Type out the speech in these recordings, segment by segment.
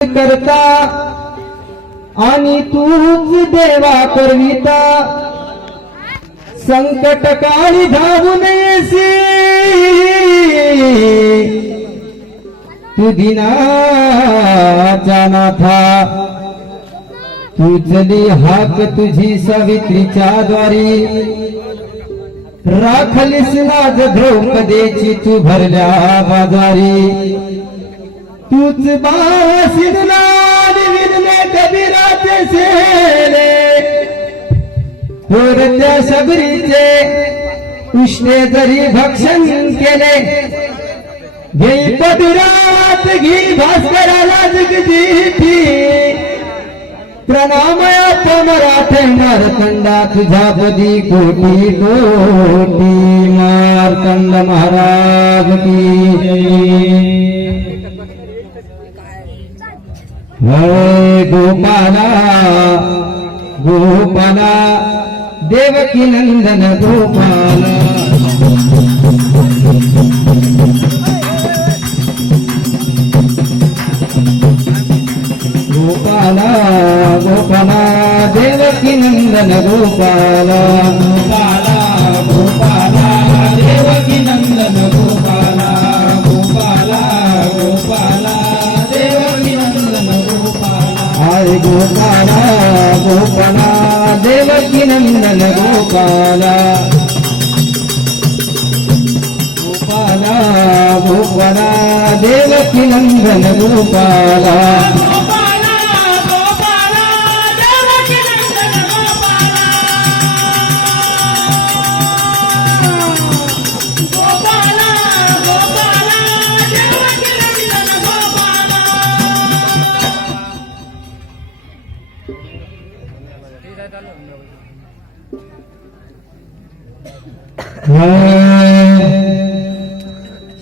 करता आणि तूच देवा करविता संकट काळी धावून येसी तू दिनाचा नाथा तुझली हाक तुझी सावित्रीच्या द्वारी राखलीस लाज द्रौपदेची तू भरल्या बाजारी तूच बासिरला विनले कबीराचे सेले पोरत्या शबरीचे उष्णे जरी भक्षण केले घेई पदुरात घी भास्कराला जगदीपी प्रणामयात मराठे मारतंडा तुझ्या पदी कोटी कोटी मारतंड महाराज की जय गोपाला गोपाला देवकी नंदन गोपाला गोपाला गोपाला देवकी नंदन गोपाला गोपाला गोपाला देवकी नंदन गोपाला गोपाला गोपाला देवकी नंदन गोपाला आय गोपाला गोपाला देवकी नंदन गोपाला गोपाला गोपाला देवकी नंदन गोपाला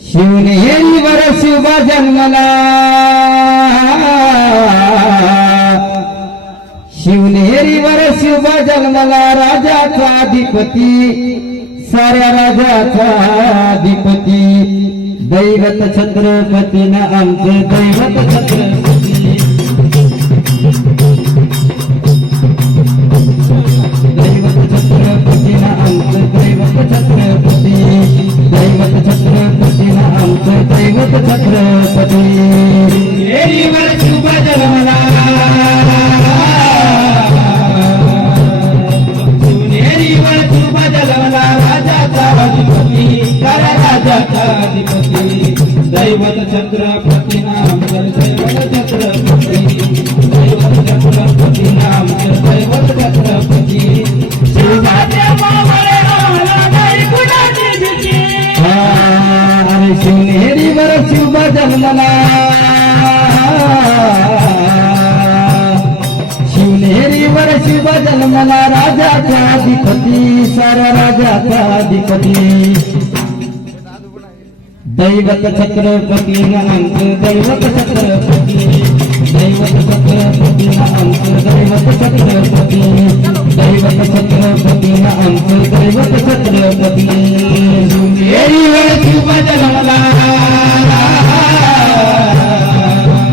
शिवनेरीवर शिव जन्मला शिवनेरीवर शिव जन्मला राजाचा अधिपती साऱ्या राजाचा अधिपती दैवत छत्रपती न आमचे दैवत छत्रपती दैवत छत्रपती न आमचे दैवत छत्रपती दैवत छत्रपती न आमचे दैवत छत्रपती शिवनेरीवर शिव जन्मला शिवनेरीवर शिव जन्मला राजाचा अधिपती साऱ्या राजाचा अधिपती दैवत छत्रपती नाम दैवत छत्रपती दैवत छत्रपती नाम दैवत छत्रपती शिवाचे मावळे रामला नाही कुणाची भीती अरे शिवनेरीवर शिव जन्मला शिवनेरीवर शिव जन्मला राजाचा अधिपती साऱ्या राजाचा अधिपती दैवत छत्रपती नामच दैवत छत्रपती दैवत छत्रपती नामच दैवत छत्रपती दैवत छत्रपती नामच दैवत छत्रपती शिवनेरीवर शिव जन्मला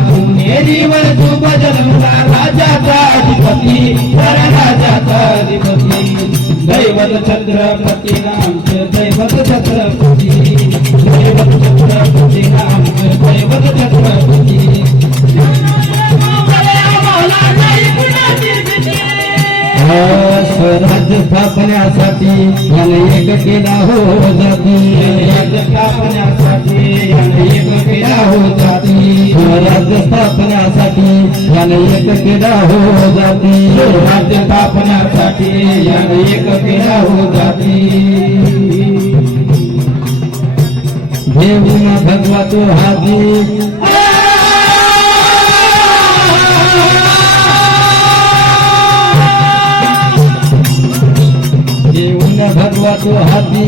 शिवनेरीवर शिव जन्मला राजाचा अधिपती साऱ्या राजाचा अधिपती दैवत छत्रपती नामच दैवत छत्रपती दैवत छत्रपती नामच दैवत छत्रपती स्वराज्य स्थापण्यासाठी याने एक केला हो जाती स्थापण्यासाठी याने एक केला हो जाती स्वराज्य स्थापण्यासाठी याने एक केला हो जाती राज्य स्थापण्यासाठी याने एक केला हो जाती घेऊन भगवा तो हाती घेऊन भगवा तो हाती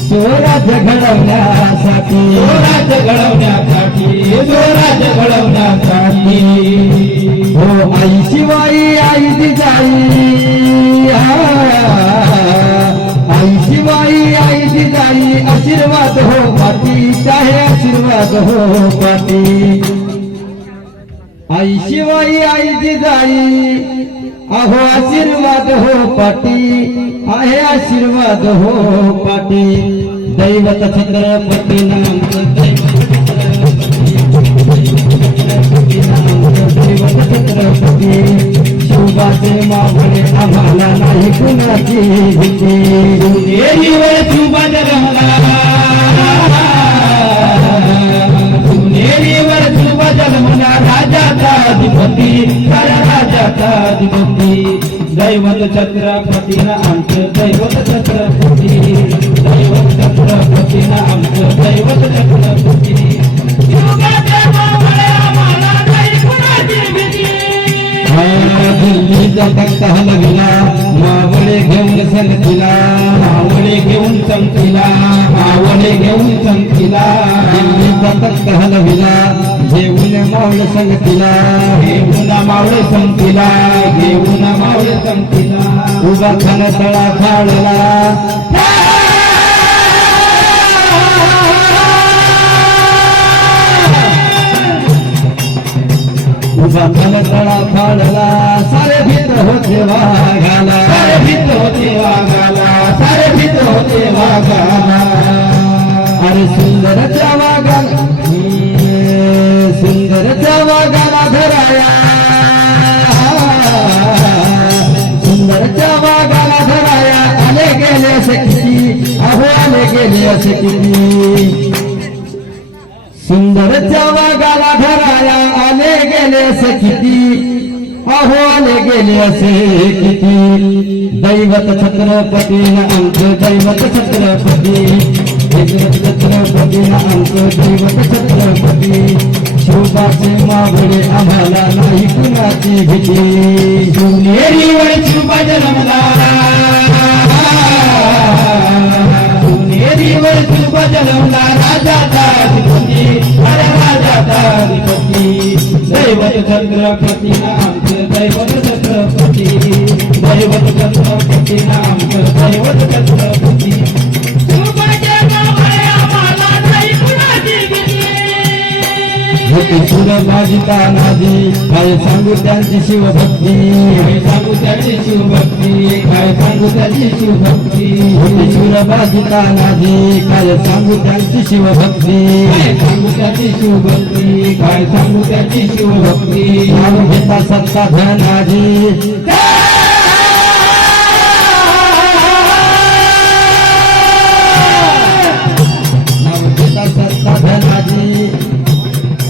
स्वराज्य घडवण्यासाठी स्वराज्य घडवण्यासाठी स्वराज्य घडवण्यासाठी हो आई शिवाई आई जिजाई आई शिवाई आई जिजाई आशीर्वाद हो पाटी चाहे आशीर्वाद हो पाटी आई शिवाई आई जिजाई अहो आशीर्वाद हो पाटी आहे आशीर्वाद हो पाटी दैवत छत्रपती नामचं दैवत छत्रपती शिवबाचे मावळे आम्हाला नाही कुणाची भीती देवीवर सुभाष रमला देवीवर सुभाष रमला राजाचा अधिपती खरा राजाचा अधिपती दैवत छत्रपतीना आमचं दैवत छत्रपती दैवत छत्रपतीना आमचं दैवत छत्रपती दिल्लीचा तख्त हलविला मावळे घेऊन संगतीला मावळे घेऊन संगतीला मावळे घेऊन संगतीला दिल्लीचा तख्त हलविला घेऊन मावळे संगतीला घेऊन मावळे संगतीला घेऊन मावळे संगतीला उभा खान तळा खाडला उभा खान तळा खाडला सारे भीत होते वाघाला सारे भीत होते वाघाला सारे भीत होते वाघाला अरे सुंदरच्या वाघाला सुंदरच्या वाघाला धराया सुंदरच्या वाघाला धराया आले गेले असे किती अहो आले गेले असे किती सुंदरच्या वाघाला धराया आले गेले असे किती अहो आले गेले असे किती दैवत छत्रपतीनं आमचं दैवत छत्रपती दैवत छत्रपतीनं आमचं दैवत छत्रपती शिवबाचे मावळे आम्हाला नाही कुणाची भीती देवीवर सुभाष रमला देवीवर सुभाष रमला राजाचा अधिपती खरा राजाचा अधिपती दैवत छत्रपतीना आमचं दैवत छत्रपती दैवत छत्रपतीना आमचं दैवत छत्रपती सुरबाजी तानाजी काय सांगू त्यांची शिवभक्ती काय सांगू त्याची शिवभक्ती काय सांगू त्याची शिवभक्ती सुरबाजी तानाजी काय सांगू त्यांची शिवभक्ती काय सांगू त्याची शिवभक्ती काय सांगू त्याची शिवभक्ती नाव घेता सत्ता धनाजी नाव घेता सत्ता धनाजी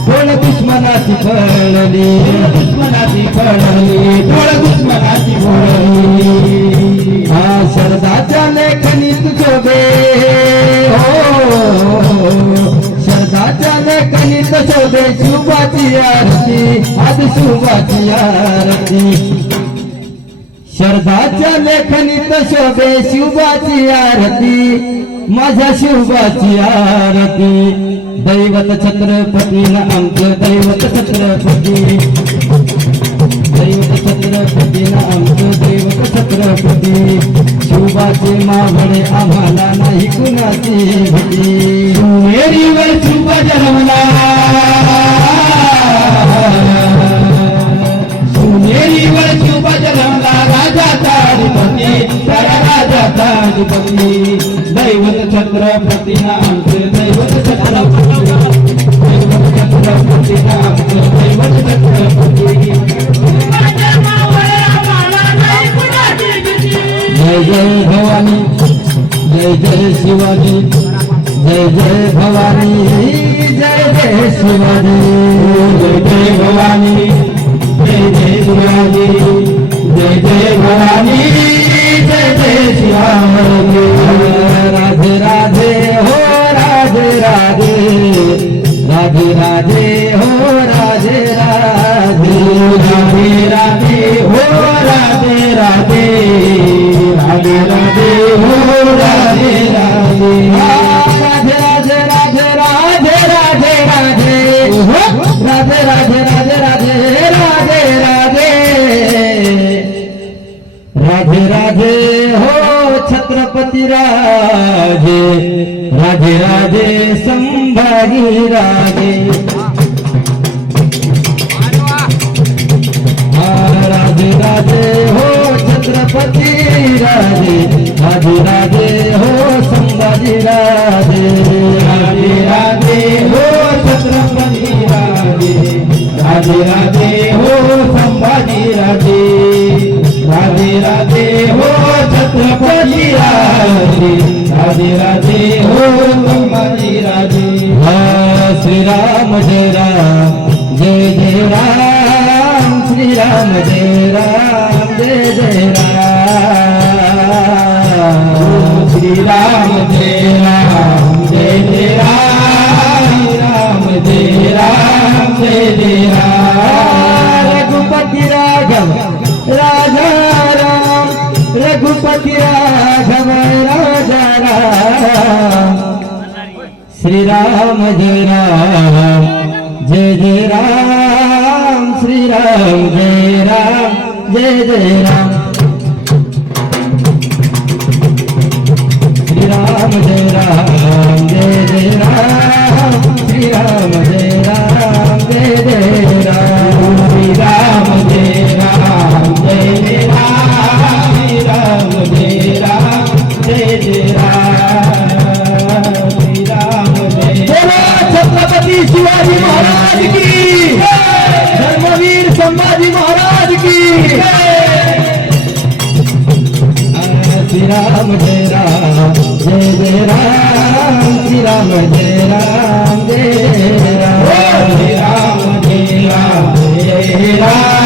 कोण दुश्मनाची फळली दुश्मनाची फळली थोड दुश्मनाची फळली हा शरदाच्या लेखनीत शोभे हो शरदाच्या लेखनीत शोभे शिवबाची आरती आदि शिवबाची आरती शरदाच्या लेखनीत शोभे शिवबाची आरती माझ्या शिवबाची आरती दैवत छत्रपतीनं आमचं दैवत छत्रपती दैवत छत्रपतीनं आमचं दैवत छत्रपती शिवबाचे मावळे आम्हाला नाही कुणाची भीती देवीवर सुभाष रमला देवीवर सुभाष रमला राजाचा अधिपती खरा राजाचा अधिपती दैवत छत्रपतीना आमचं दैवत छत्रपती दैवत छत्रपतीना आमचं दैवत छत्रपती जय जय भवानी जय जय शिवाजी जय जय भवानी जय जय शिवाजी जय जय भवानी जय जय शिवाजी जय जय भवानी जय जय शिवाजी राधे राधे हो राधे राधे राधे राधे हो राधे राधे राधे राधे हो राधे राधे राधे राधे हो राधे राधे राधे राधे राधे राधे राधे राधे राधे राधे राधे राधे राधे राधे राधे हो छत्रपती राजे राधे राधे संभाजी राजे राधे राधे हो संभाजी राधे राधे राधे हो छत्रपती राधे राधे राधे हो संभाजी राधे राधे राधे हो छत्रपती राधे राधे राधे हो संभाजी राधे श्रीराम जय राम जय जय राम श्रीराम जय राम जय जय राम श्रीराम जय राम जय जय राम जय राम जय जय राम रघुपति राघव राजा राम रघुपति राघव राजा राम श्रीराम जय राम जय जय राम श्रीराम जय राम जय जय राम श्रीराम जय राम जय जय राम श्रीराम जय राम जय जय राम श्रीराम जय राम जय जय राम श्रीराम जय राम जय जय राम श्रीराम जय बोलो छत्रपती शिवाजी महाराज की धर्मवीर संभाजी महाराज की श्रीराम जय राम जय जय राम श्रीराम जय राम जय राम श्रीराम जय राम जय राम